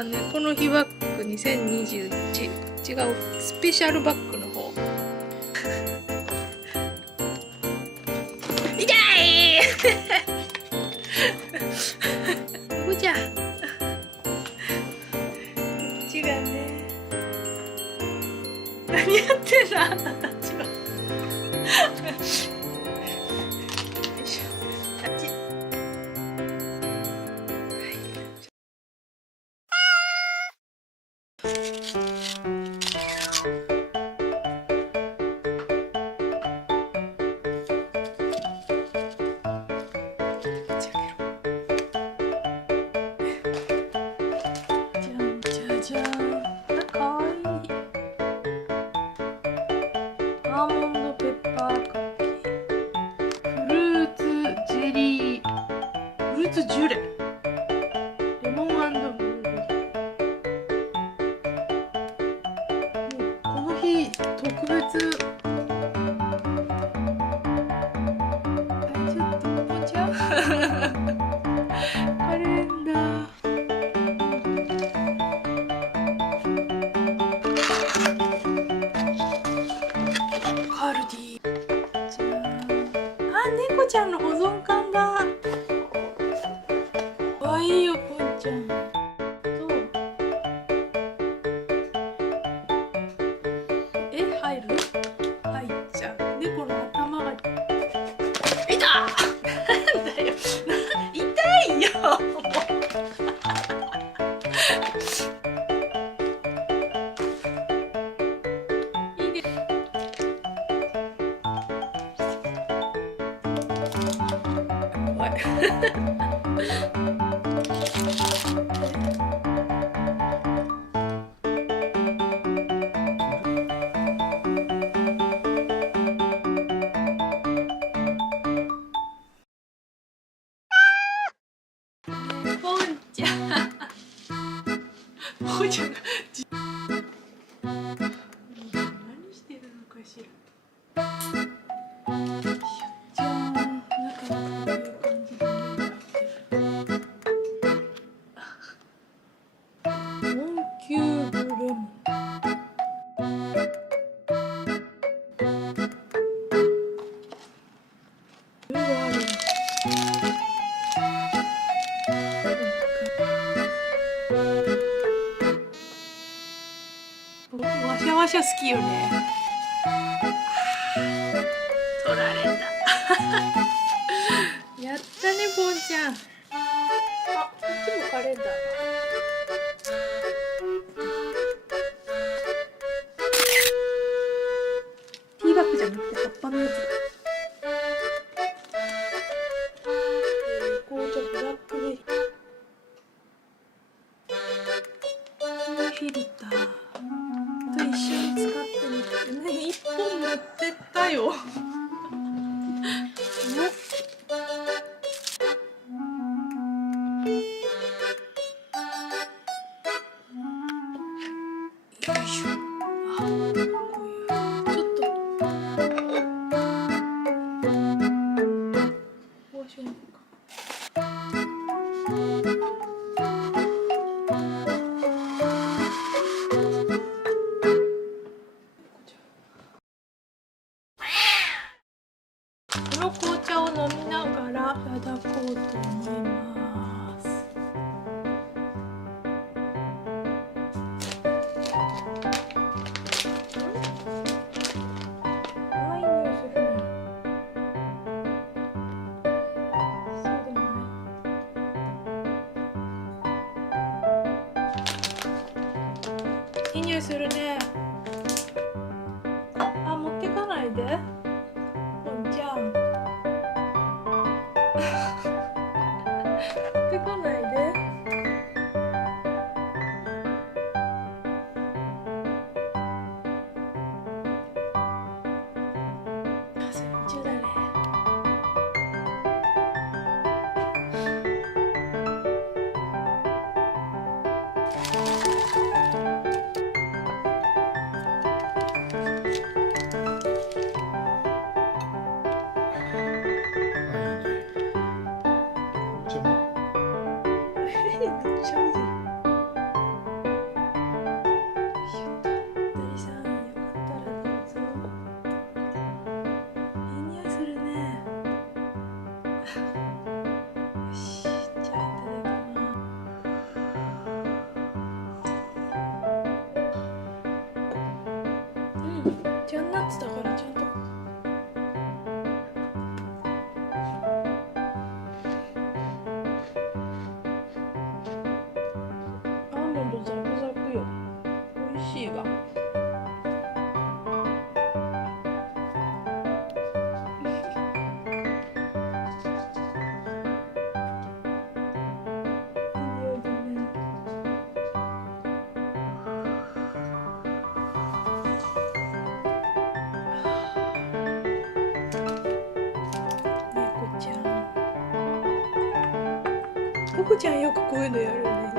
はね、この日バッグ2021、違う、スペシャルバッグの方。痛いここじゃ。こっちがね。何やってんのあんたたちは。じゃん。かわいい。アーモンドペッパークッキー。フルーツジェリー。フルーツジュレ。レモン&ブルーベリー。もうこの日特別。ちょっとおもちゃ。カレンダー。カルディ。じゃあ、猫ちゃんの保存缶だ。かわいいよ、ぽんちゃん。そう。入る？入っちゃう。猫の頭が。いた。なんだよ。痛いよ。ぽんちゃん。ぽんちゃんが何してるのかしら。じゃーん、中はこういう感じでモンキューブレモン。わしゃわしゃ好きよね。取られた。やったね、ぽんちゃん。あ、こっちもカレンダー。ティーバッグじゃなくて葉っぱのやつだ。紅茶ブラックベリー。フィルターと一緒に使ってみてね。一本持ってったよ。よいしょ。あ、こういうちょっとこうしようか。この紅茶を飲みながらいただこうと思います。可愛い匂いするね。そうでもない。いい匂いするね。あ、持ってかないで。ぽんちゃん。持ってかないで。あ、それ夢中だね。めっちゃ見てる。ジャンナッツだからちゃんとアーモンドザクザクよ。美味しいわ。猫ちゃんよくこういうのやるね。